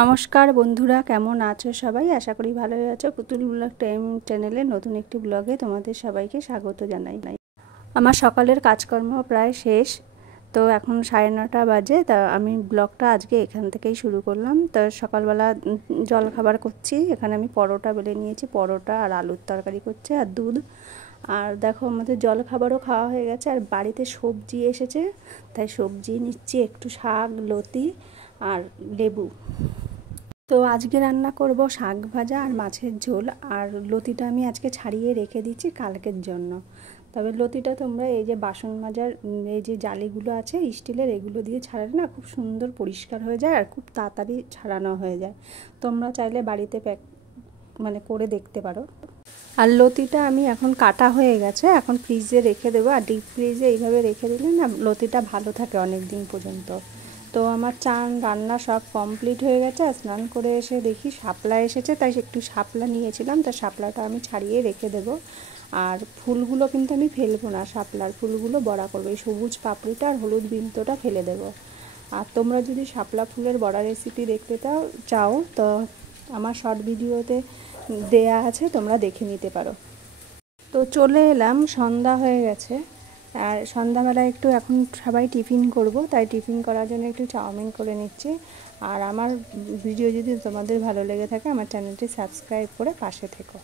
নমস্কার বন্ধুরা, কেমন আছো সবাই? আশা করি ভালোই আছো। পুতুল ব্লগ টাইম চ্যানেলে নতুন একটি ব্লগে তোমাদের সবাইকে স্বাগত জানাই। আমার সকালের কাজকর্ম প্রায় শেষ, তো এখন 9:30 বাজে। তা আমি ব্লগটা আজকে এখান থেকেই শুরু করলাম। তো সকালবেলা জল খাবার করছি। এখানে আমি পরোটা বেলে নিয়েছি, পরোটা আর আলুর তরকারি করছি আর দুধ। আর দেখো আমাদের জল খাবারও খাওয়া হয়ে গেছে, আর বাড়িতে সবজি এসেছে, তাই সবজি নিচ্ছি, একটু শাক, লতি আর লেবু। তো আজকে রান্না করব শাক ভাজা আর মাছের ঝোল। আর লতিটা আমি আজকে ছাড়িয়ে রেখে দিচ্ছি কালকের জন্য। তবে লতিটা তোমরা এই যে বাসন মাজার এই যে জালিগুলো আছে স্টিলের, এগুলো দিয়ে ছাড়ালে না খুব সুন্দর পরিষ্কার হয়ে যায় আর খুব তাড়াতাড়ি ছাড়ানো হয়ে যায়। তোমরা চাইলে বাড়িতে করে দেখতে পারো। আর লতিটা আমি এখন কাটা হয়ে গেছে, এখন ফ্রিজে রেখে দেবো। আর ডিপ ফ্রিজে এইভাবে রেখে দিলে না লতিটা ভালো থাকে অনেক দিন পর্যন্ত। তো আমার চান রান্না সব কমপ্লিট হয়ে গেছে। আর স্নান করে এসে দেখি শাপলা এসেছে, তাই একটু শাপলা নিয়েছিলাম, তা শাপলাটা আমি ছাড়িয়ে রেখে দেবো। আর ফুলগুলো কিন্তু আমি ফেলবো না, শাপলার ফুলগুলো বড়া করবো। এই সবুজ পাপড়িটা আর হলুদ বিন্দুটা ফেলে দেবো। আর তোমরা যদি শাপলা ফুলের বড়া রেসিপি দেখতে চাও তো আমার শর্ট ভিডিওতে দেয়া আছে, তোমরা দেখে নিতে পারো। তো চলে এলাম, সন্ধ্যা হয়ে গেছে। আর সন্ধ্যাবেলায় একটু এখন সবাই টিফিন করব, তাই টিফিন করার জন্য একটু চাউমিন করে নিচ্ছি। আর আমার ভিডিও যদি তোমাদের ভালো লেগে থাকে আমার চ্যানেলটি সাবস্ক্রাইব করে পাশে থেকো।